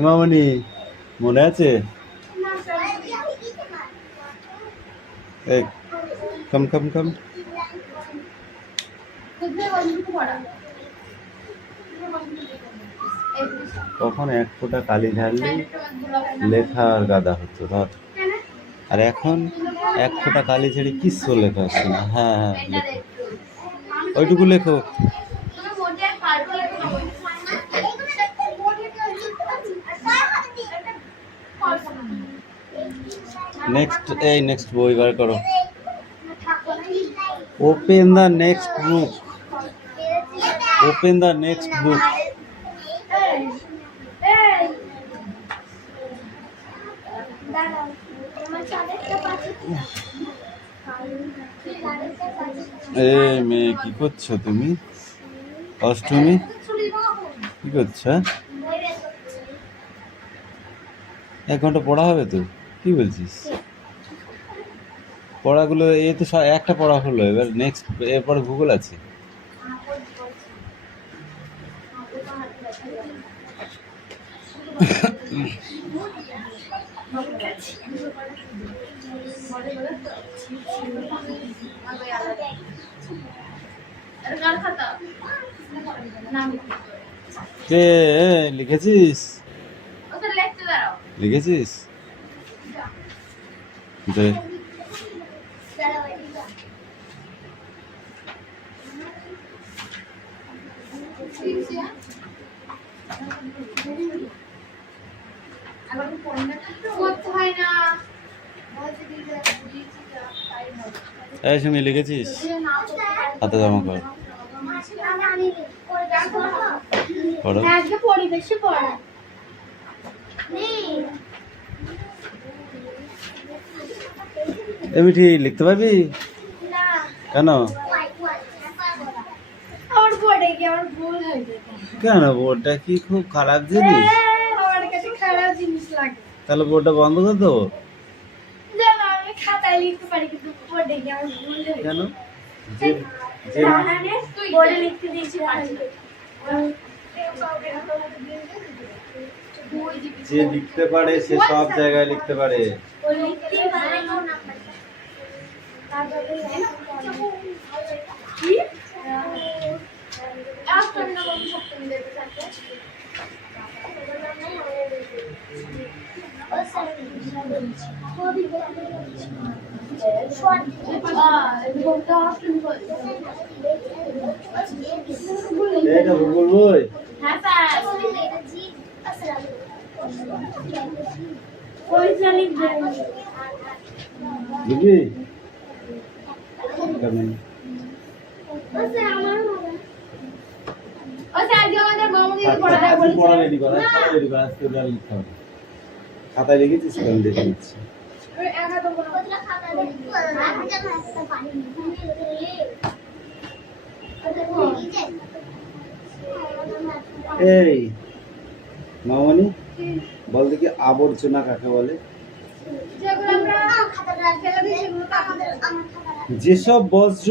মামনি মনে আছে? এই কম কম কম। তখন এক ফোঁটা কালি ঢাললেই লেখা আর গাদা হতো ধর, আর এখন এক ফোঁটা কালি ছেড়ে কিচ্ছু লেখা হচ্ছে না। হ্যাঁ হ্যাঁ লেখো, ওইটুকু লেখো। নেক্সট এই নেক্সট বই বার করো। Open the next book, open the next book. এই মেয়ে কি করছো তুমি? অষ্টমী কি করছো? 1 ঘন্টা পড়া হবে তো? কি বলছিস? পড়াগুলো এই তো একটা পড়া হলো, এবার নেক্সট এরপরে ভূগোল আছে। কে লিখেছিস? লিখেছিস? দে এই সুমি লিখেছিস? হাতে জমা কর। এমনি লিখতে পারবি? কেন কেন বোর্ডটা কি খুব খারাপ জিনিস? তাহলে বোর্ডটা বন্ধ করে দেবো? কেন? যে লিখতে পারে সে সব জায়গায় লিখতে পারে। এটা ভূগোল বই? লিখবি? খাতায় লিখেছিস? দেখে নিচ্ছি। এই মামনি বল দেখি আবর্জনা কাকে বলে? যেসব বজ্র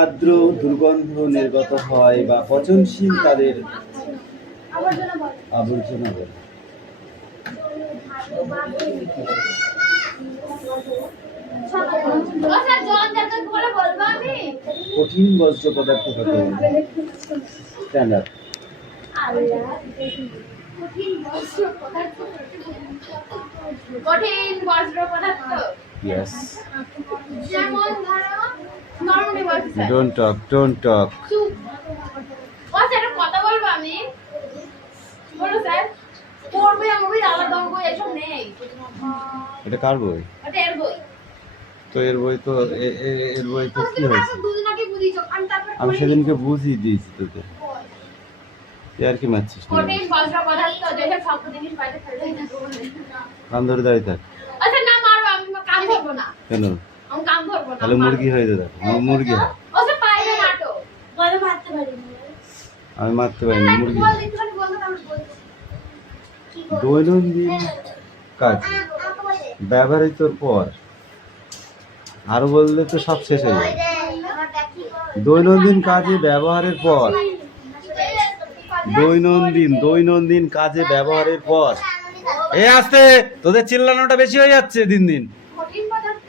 আর্দ্র দুর্গন্ধ নির্গত হয় বা পচনশীল তাদের আবর্জনা বলে। কঠিন বজ্র পদার্থ কাকে বলে? স্ট্যান্ডার্ড। কঠিন বজ্র পদার্থ। Yes. যেমন ধরো নরমালি বলছি sir. Don't talk. O sir কথা বলবো আমি। বলো স্যার। পড়বে আমি আলাদা বই এসব নেই। এটা কার বই? এটা এর বই। তো এর বই তো কি হয়েছে? দুদিন আগে বুঝিয়েছো আমি সেদিনকে বুঝিয়ে দিয়েছি তোকে। তুই আর কি মারছিস? কঠিন বজ্র পদার্থ যেসব শক্ত জিনিস বাইরে ফেলে না। কান ধরে দাঁড়িয়ে থাক। আচ্ছা না মারো, আমি কান ধরবো না। কেন? আমি কান ধরবো না। তাহলে মুরগি হয়ে যাবে। মুরগি হয়। ওসব পাইবে মারো। বলে মারতে পারি না। আমি মারতে পারি না, মুরগি। দৈনন্দিন কাজ ব্যবহৃত পর আরো বললে তো সব শেষ হয়ে যাবে। দৈনন্দিন কাজে ব্যবহারের পর দৈনন্দিন কাজে ব্যবহারের পর এ আসতে তোদের চিল্লানোটা বেশি হয়ে যাচ্ছে দিন দিন। কঠিন পদার্থ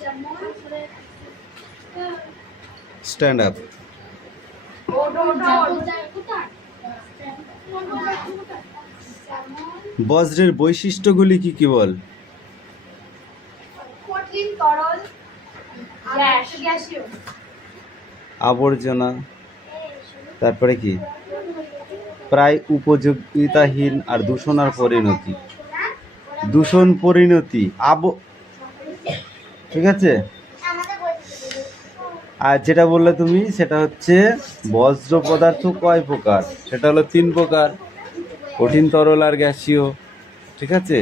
যেমন স্ট্যান্ড আপ। বজ্রের বৈশিষ্ট্যগুলি কি কি বল? কঠিন, তরল, গ্যাসীয়, আবর্জনা, তারপরে কি প্রায় উপযোগিতাহীন, আর দূষণ আর পরিণতি। দূষণ পরিণতি ঠিক আছে। আর যেটা বললে তুমি সেটা হচ্ছে বজ্র পদার্থ কয় প্রকার, সেটা হলো 3 প্রকার, কঠিন, তরল আর গ্যাসীয়। ঠিক আছে,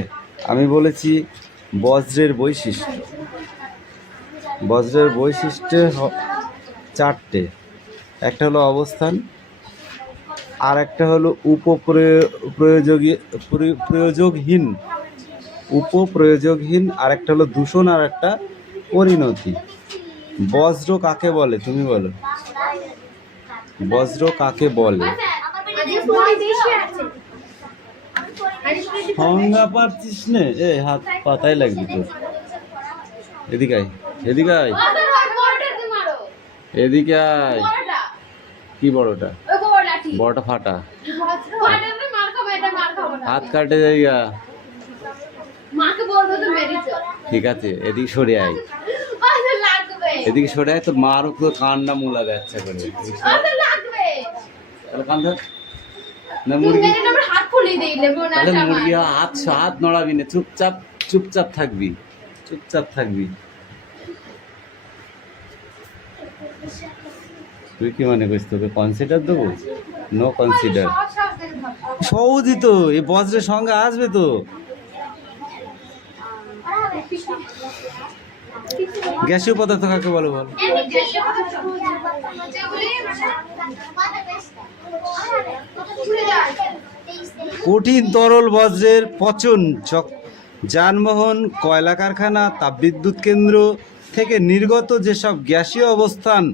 আমি বলেছি বজ্রের বৈশিষ্ট্য। বজ্রের বৈশিষ্ট্য 4টে। একটা হলো অবস্থান, আর একটা হলো উপপ্রয়োজকহীন, আর একটা হলো দূষণ, আর একটা পরিণতি। বজ্র কাকে বলে তুমি বলো? বজ্র কাকে বলে? সংজ্ঞা পারছিস নে? এ হাত পাতাই লাগবে তোর। এদিকে আয়, এদিকে আয়, এদিকে আয়। কি বড়টা? বড়টা ফাটা, হাত কাটে জায়গা। ঠিক আছে, এদিকে সরে আয়, এদিকে সরে আয়। তোর মারও তো কান্না মুলা যাচ্ছে করে। কান ধর না মুরগি, তাহলে মুরগি হাত নড়াবি না, চুপচাপ থাকবি, চুপচাপ থাকবি। তুই কি মনে করিস তোকে কনসিডার দেবো? No consider. সহজই তো, এই বজ্রের সঙ্গে আসবে তো। গ্যাসীয় পদার্থ কাকে বলে বল? কঠিন তরল বজ্রের পচন যানবাহন, কয়লা কারখানা, তাপবিদ্যুৎ কেন্দ্র থেকে নির্গত যেসব গ্যাসীয় অবস্থান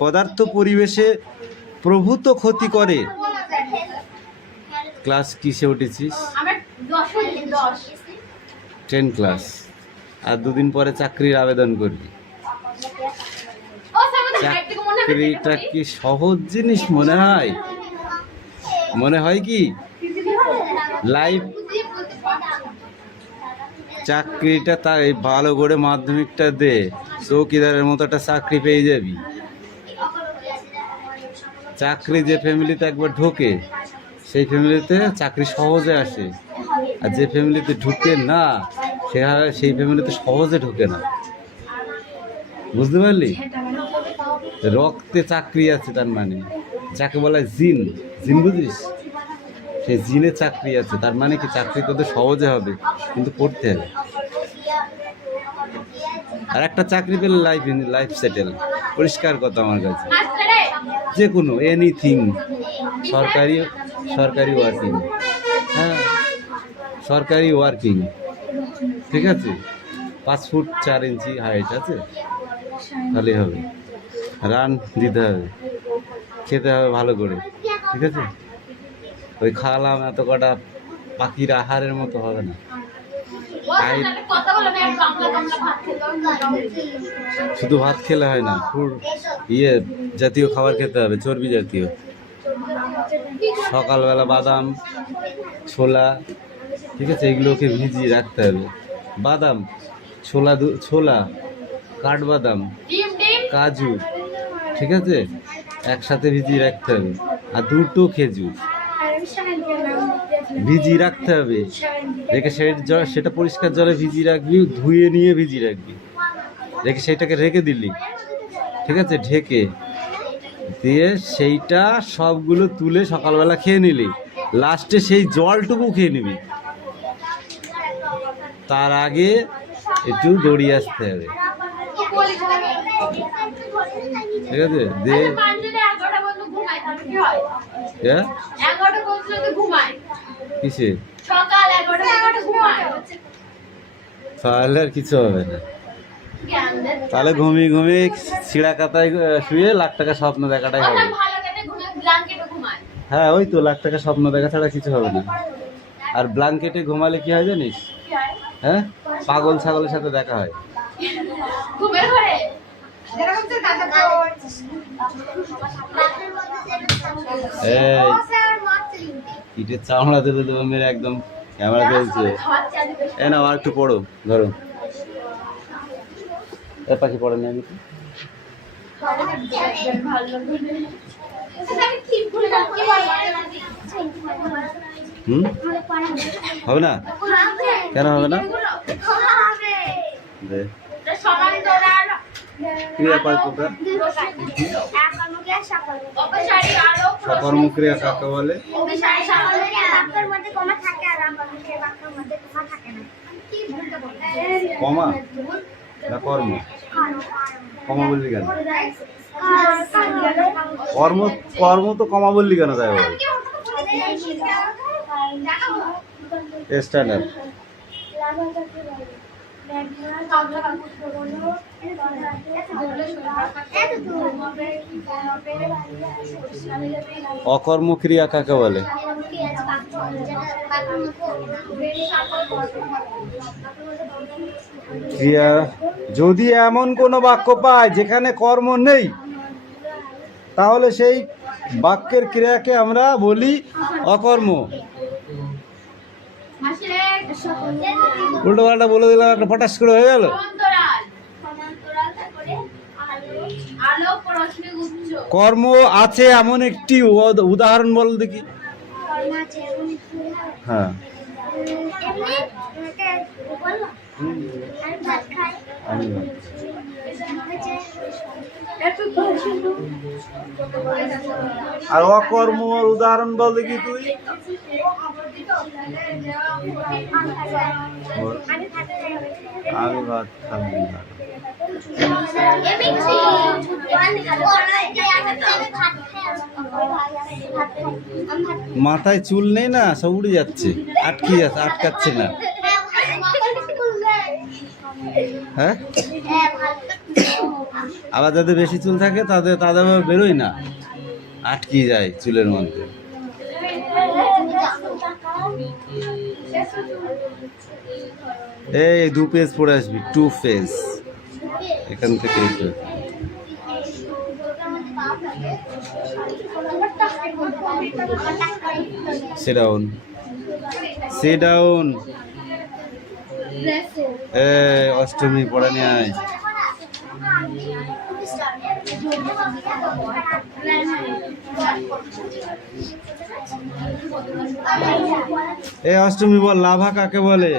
পদার্থ পরিবেশে প্রভূত ক্ষতি করে। ক্লাস কিসে উঠেছিস? 10 ক্লাস। আর 2 দিন পরে চাকরির আবেদন করবি। চাকরিটা কি সহজ জিনিস মনে হয়? মনে হয় কি লাইফ চাকরিটা তাই ভালো করে মাধ্যমিকটা দে, চৌকিদারের মতো একটা চাকরি পেয়ে যাবি। চাকরি যে ফ্যামিলিতে একবার ঢোকে সেই ফ্যামিলিতে চাকরি সহজে আসে, আর যে ফ্যামিলিতে ঢুকে না সেই ফ্যামিলিতে সহজে ঢোকে না। বুঝতে পারলি? রক্তে চাকরি আছে, তার মানে যাকে বলা জিন, জিন বুঝিস? সেই জিনে চাকরি আছে, তার মানে কি চাকরি তোদের সহজে হবে, কিন্তু করতে হবে। আর একটা চাকরি পেলে লাইফ সেটেল, পরিষ্কার কথা আমার কাছে। যে কোনো এনিথিং, সরকারি ওয়ার্কিং, হ্যাঁ সরকারি ওয়ার্কিং, ঠিক আছে। 5 ফুট 4 ইঞ্চি হাইট আছে, তাহলেই হবে। রান দিতে হবে, খেতে হবে ভালো করে, ঠিক আছে। ওই খাওয়ালাম এত কটা পাখির আহারের মতো হবে না। শুধু ভাত খেলে হয় না, জাতীয় খাবার খেতে হবে, চর্বি জাতীয়। সকালবেলা বাদাম, ছোলা, ঠিক আছে, এগুলোকে ভিজিয়ে রাখতে হবে। বাদাম, ছোলা, কাঠবাদাম, কাজু, ঠিক আছে, একসাথে ভিজিয়ে রাখতে হবে। আর 2টো খেজুর ভিজিয়ে রাখতে হবে, রেখে সেটা পরিষ্কার জলে ভিজিয়ে রাখবি, ধুয়ে নিয়ে ভিজিয়ে রাখবি, রেখে সেইটাকে রেখে দিলি, ঠিক আছে, ঢেকে দিয়ে সেইটা সবগুলো তুলে সকালবেলা খেয়ে নিলি। লাস্টে সেই জলটুকু খেয়ে নিবি, তার আগে একটু দৌড়িয়ে আসতে হবে, ঠিক আছে। দিয়ে কিসে তাহলে আর কিছু হবে না। তাহলে ঘুমিয়ে ছিঁড়া কাতায় শুয়ে লাখ টাকা স্বপ্ন দেখাটাই হবে। ব্ল্যাঙ্কেটে ঘুমায়। হ্যাঁ ওই তো লাখ টাকা স্বপ্ন দেখা ছাড়া কিছু হবে না। আর ব্ল্যাঙ্কেটে ঘুমালে কি হয় জানিস? কি হয়? হ্যাঁ, পাগল ছাগলের সাথে দেখা হয়। ঘুমের ঘরে এই ইটের চামড়া দেবে দেবে মেরে একদম ক্যামেরা চলছে। এ না আর একটু পড়ো, ধরো এ পাখি পড়ে না আমি হুম হবে না? কেন হবে না? দে ক্রিয়া কয় প্রকার? সকর্মক্রিয়া কাকে বলে? কমা না কর্ম? কমা বললি কেন? কর্ম কর্ম তো কমা বললি কেন তাই বল? স্ট্যান্ডার্ড অকর্মক্রিয়া কাকে বলে? ক্রিয়া যদি এমন কোনো বাক্য পায় যেখানে কর্ম নেই তাহলে সেই বাক্যের ক্রিয়াকে আমরা বলি অকর্ম। উল্টো পাল্টা বলে দিলাম একটা ফটাস করে হয়ে গেল। কর্ম আছে এমন একটি উদাহরণ বল দেখি। হ্যাঁ আর অকর্মর উদাহরণ বল দেখি তুই। আমি ভাত খাবো না। মাথায় চুল নেই না, সব উড়ে যাচ্ছে, আটকাচ্ছে না। হ্যাঁ আবার যাদের বেশি চুল থাকে তাদের বেরোয় না, আটকে যায় চুলের মধ্যে। এই 2 পেজ পড়ে আসবি, 2 পেজ এখান থেকে। Sit down. Sit down. Ashtami পড়া নিয়ে আয়। অষ্টমী বল, লাভা কাকে বলে?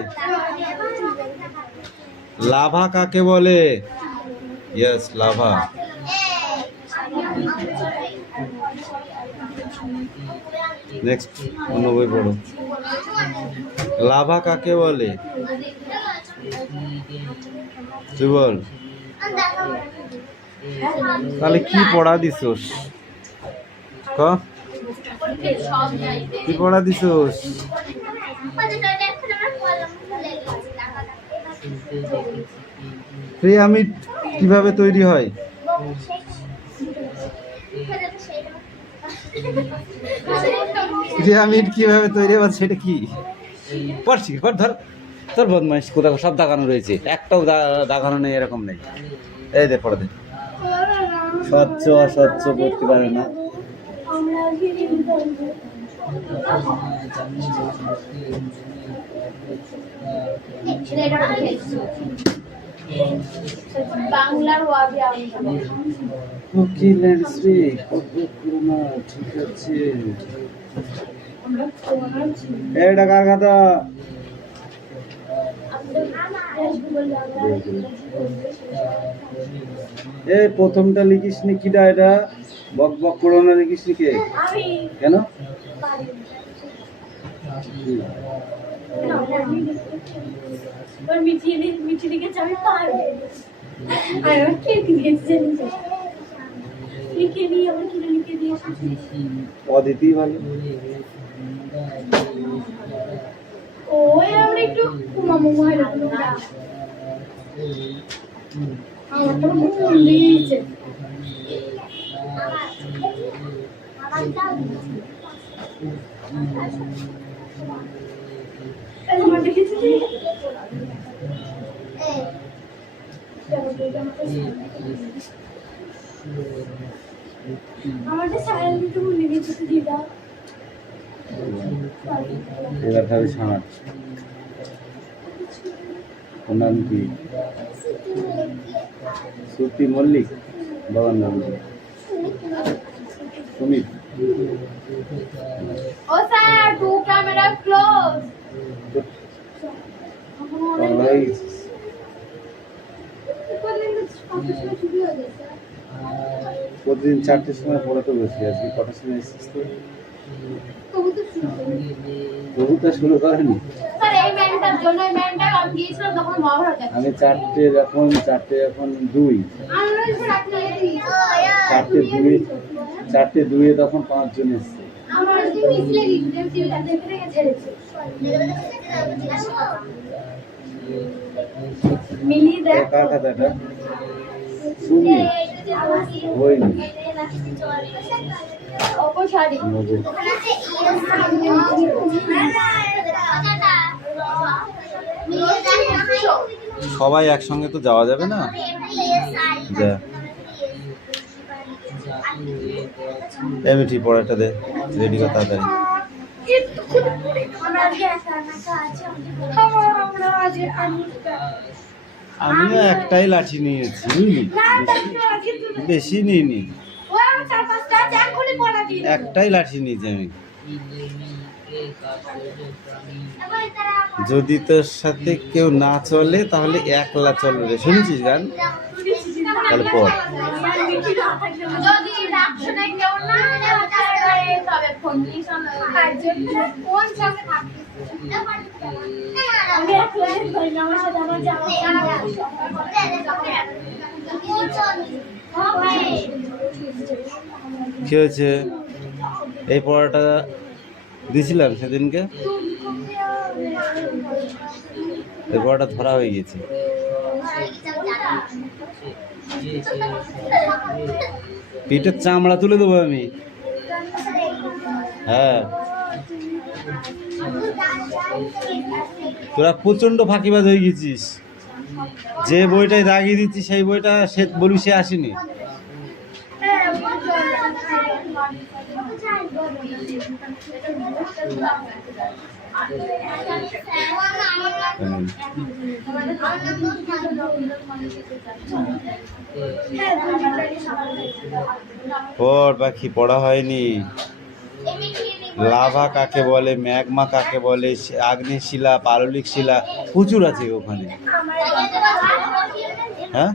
লাভা কাকে বলে? Yes lava. নেক্সট অন্য বই পড়ো। লাভা কাকে বলে? তুই বল। তাহলে কি পড়া দিছোস? কি পড়া দিছোস? পিরামিড কিভাবে তৈরি হয়? পিরামিড কিভাবে তৈরি হয় সেটা কি? পড়ছি পর ধর, তোর বদমাইশ কোথাও সব দাগানো রয়েছে, একটাও দাগানো নেই, এরকম নেই। এই দে পড়া দে। স্বচ্ছ অস্বচ্ছ করতে পারে না। বাংলার ওয়াবি ওকে লেটস স্পিক। ঠিক আছে, এটা কার খাতা? এই প্রথমটা লিখিস নি কিটা? এটা বক বক করো না, লিখিস নি কে? কেন? অদিতি ভালো। ওই আমরা একটু মামু হয় না আমার তো মন দিয়েছে। এবার খাবি ছানাচ। ওর নাম কি? শ্রুতি মল্লিক, বাবার নাম কি? সুমিত। ও স্যার, টু ক্যামেরা ক্লোজ। প্রতিদিন 4টের সময় পড়াতে বসি, আজকে কটার সময় এসেছিস তো? তবু তো শুরু করেনি। স্যার এই ম্যানটার জন্য, এই ম্যানটা আমি গিয়েছিলাম তখন মহাভারত দেখতে। আমি 4টে এখন 2, আমরা এসে রাখতে এসেছি। 4টে 2-এ তখন 5 জন এসছে। আমার যে মিসলে গিয়েছে, টিভিটা দেখে রেখে ছেড়েছে। মিলি দেখ কার খাতাটা? সুমি ওই অপসারি সবাই একসঙ্গে তো যাওয়া যাবে না। যা এমনি পড়াটা দে, রেডি কর তাড়াতাড়ি। আমিও একটাই লাঠি নিয়েছি, বেশি নিইনি, একটাই লাঠি নিয়েছি আমি। যদি তোর সাথে কেউ না চলে তাহলে একলা চলে রে, শুনেছিস গান? তাহলে পড়। যদি ডাকশনে কেউ না যায় তবে ফোন দিস কোন সঙ্গে থাকবি। আমি একলা কই না, আমার সাথে আমার যাওয়া কি হয়েছে? এই পড়াটা দিয়েছিলাম সেদিনকে, এই পড়াটা ধরা হয়ে গেছে। পিঠের চামড়া তুলে দেবো আমি। হ্যাঁ, তোরা প্রচন্ড ফাঁকিবাজ হয়ে গেছিস। যে বইটাই দাগিয়ে দিচ্ছি সেই বইটা সে বলবি সে আসেনি। পড় পাখি, পড়া হয়নি। লাভা কাকে বলে, ম্যাগমা কাকে বলে, আগ্নেয় শিলা, পাললিক শিলা প্রচুর আছে ওখানে। হ্যাঁ,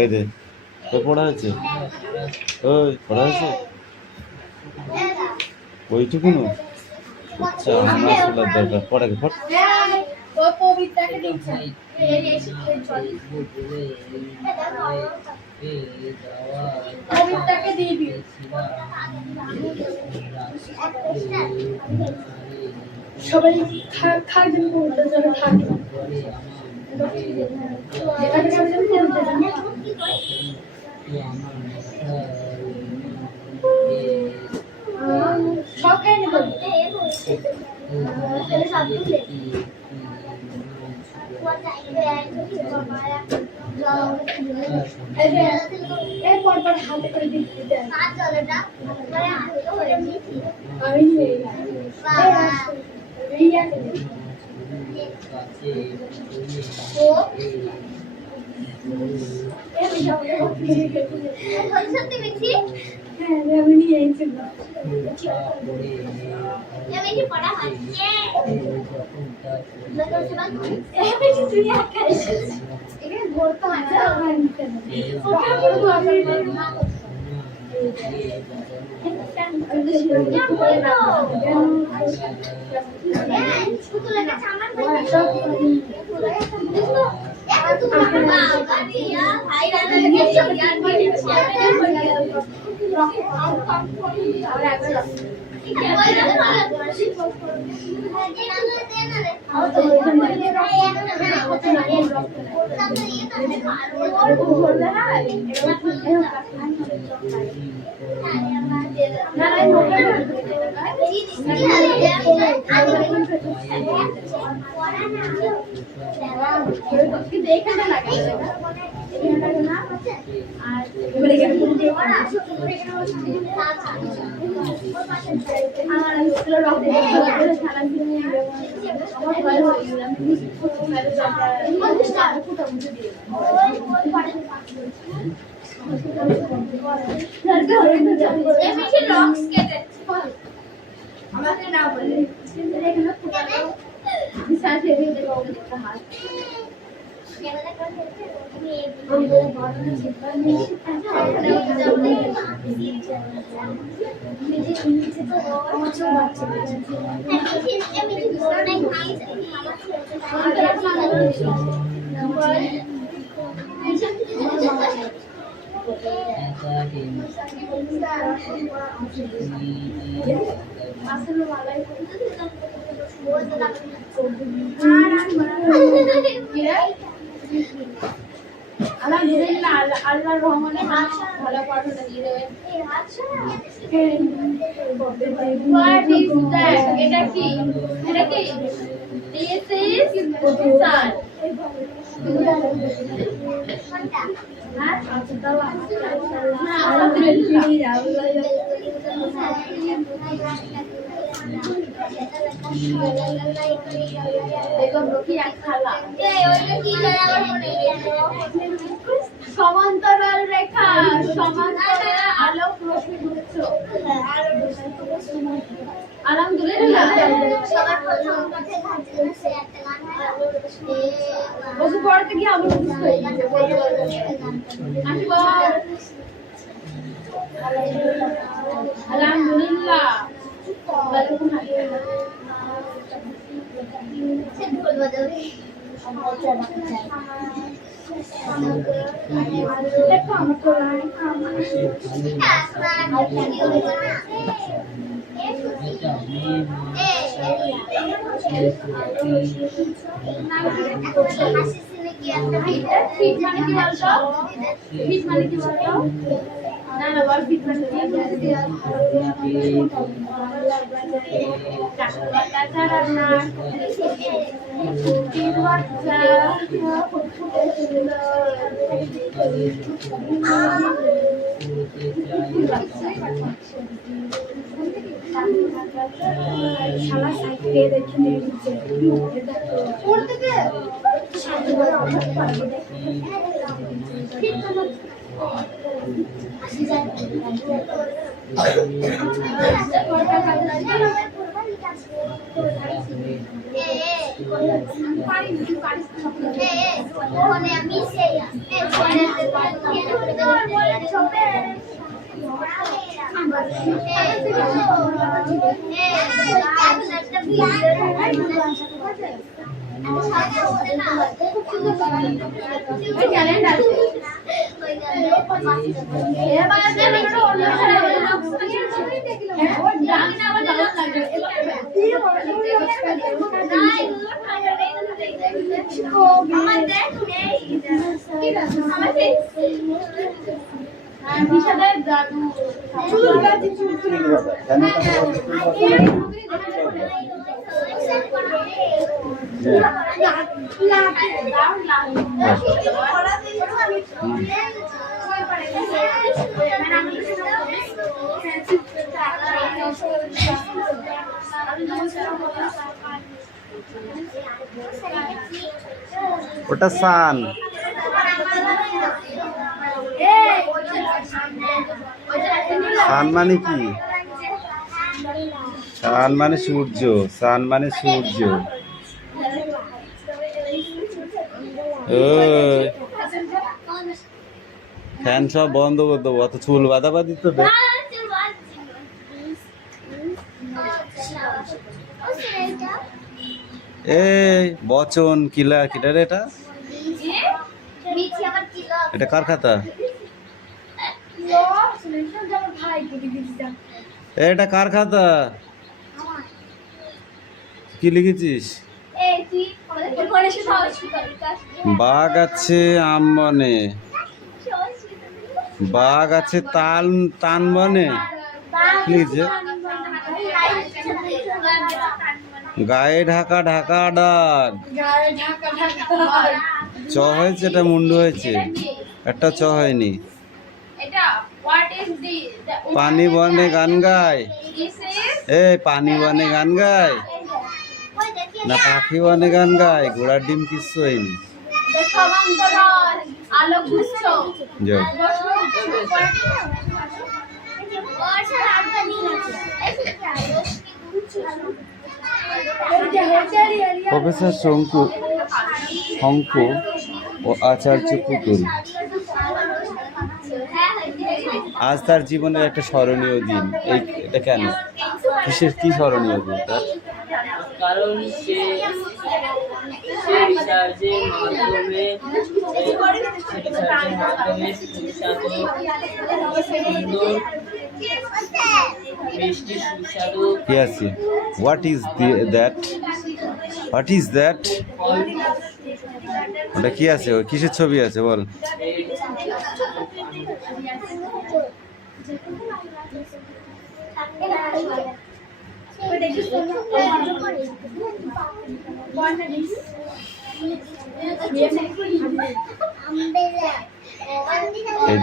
এই দে তোর পড়া হয়েছে, ওই পড়া হয়েছে ওইটুকুনো। আচ্ছা, আমার শোনার দরকার, পড়াকে পড়। ও পবিত্রকে দিচ্ছে এই এসে চল, পবিত্রকে দিবি। সবাই খাবেন পবিত্র জন্য থাকে সব খাই নেব। এরপর হাতে করে দিতে আমি ভাই আমাকে না বলে আল্লাহর রহমানে ভালো পড়াশোনা দিয়ে দেবে। What is that? এটা কি? এটা কি? This is sun. সমান্তরাল রেখা, সমান্তরাল আলোক রশ্মি গুচ্ছ। আলহামদুলিল্লাহ। সবার প্রথম কথা ভাবতে সে একটা গান ওকে পড়তে গিয়ে আমি বুঝতে আলহামদুলিল্লাহ। ওটা সান। সান মানে কি? সান মানে সূর্য। সান মানে সূর্য। ফ্যান সব বন্ধ করে দেবো, অত চুল বাঁধাবাঁধি তো দেখ। এই বচন কিলার কিলার এটা এটা কার খাতা? এটা কার খাতা? কি লিখেছিস? বাঘ আছে আম বনে, বাঘ আছে তান বনে, প্লিজ। গায়ে ঢাকা ঢাকা ডাক, চ হয়েছে, এটা মুন্ডু হয়েছে, একটা চ হয়নি। পানি বনে গান গায়, পানি বনে গান গায় না পাখি বনে গান গায়? ঘোড়ার ডিম কিচ্ছু হয়নি। যাও। প্রফেসর শঙ্কু ও আচার্য পুতুল, আজ তার জীবনের একটা স্মরণীয় দিন। এটা কেন, কি স্মরণীয় দিন তার? কারণ সে রিসার্চের মাধ্যমে কি আছে? What is that? ওটা কি আছে? ওই কিসের ছবি আছে বল?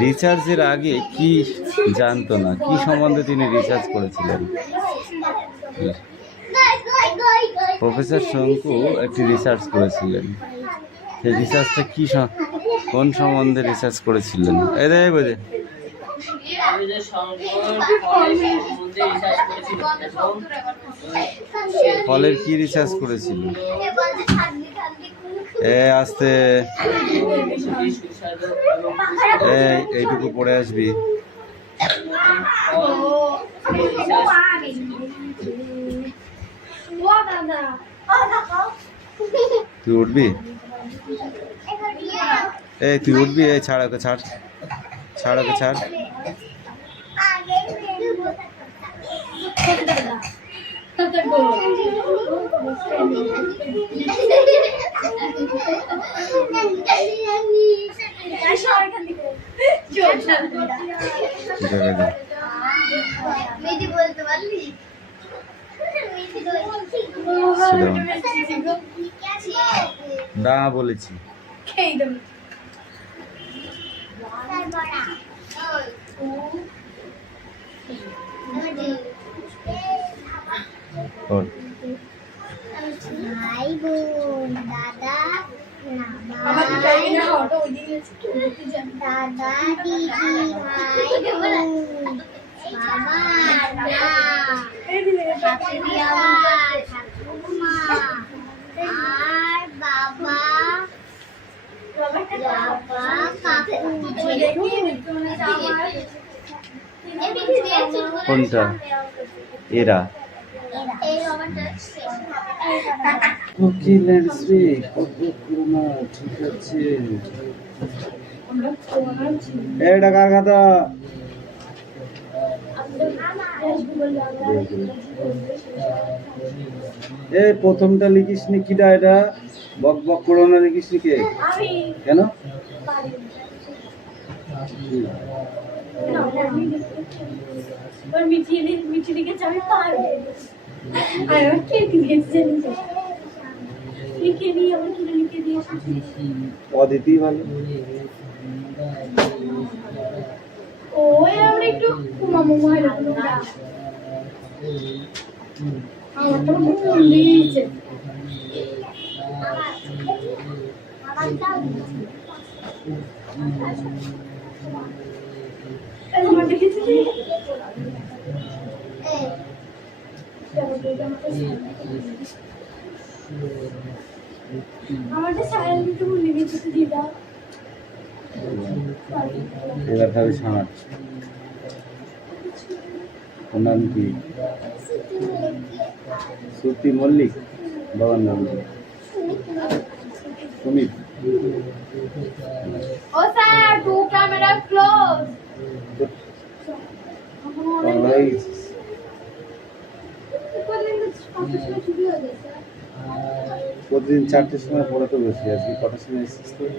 রিসার্চের আগে কি জানতো না, কি সম্বন্ধে তিনি রিসার্চ করেছিলেন? প্রফেসর শঙ্কু একটি রিসার্চ করেছিলেন। সেই রিসার্চটা কি, কোন সম্বন্ধে রিসার্চ করেছিলেন? এদের বোঝে ফলের কি রিসার্চ করেছিল? আস্তে এইটুকু পড়ে আসবি। তুই উঠবি? তুই উঠবি? ছাড় ওকে, ছাড় ওকে, ছাড়। না বলেছি। ভাই বোন, দাদা, দাদা, দিদি, ভাই বোন, বাবা, ঠাকুমা আর বাবা, কাকু, কোনটা? এরা ঠিক আছে। এটা কার খাতা? প্রথমটা লিখিস নি কিটা? এটা বক বক করো না, লিখিস নি কে? কেন? অদিতি ভালো। এবার খাবি ছানাচ। ওর নাম কি? শ্রুতি মল্লিক। বাবার নাম সুমিত। ও স্যার, টু ক্যামেরা ক্লোজ। বাংলায় প্রতিদিন 4টের সময় পড়াতে বসি, আজকে কটার সময় এসেছিস তুই?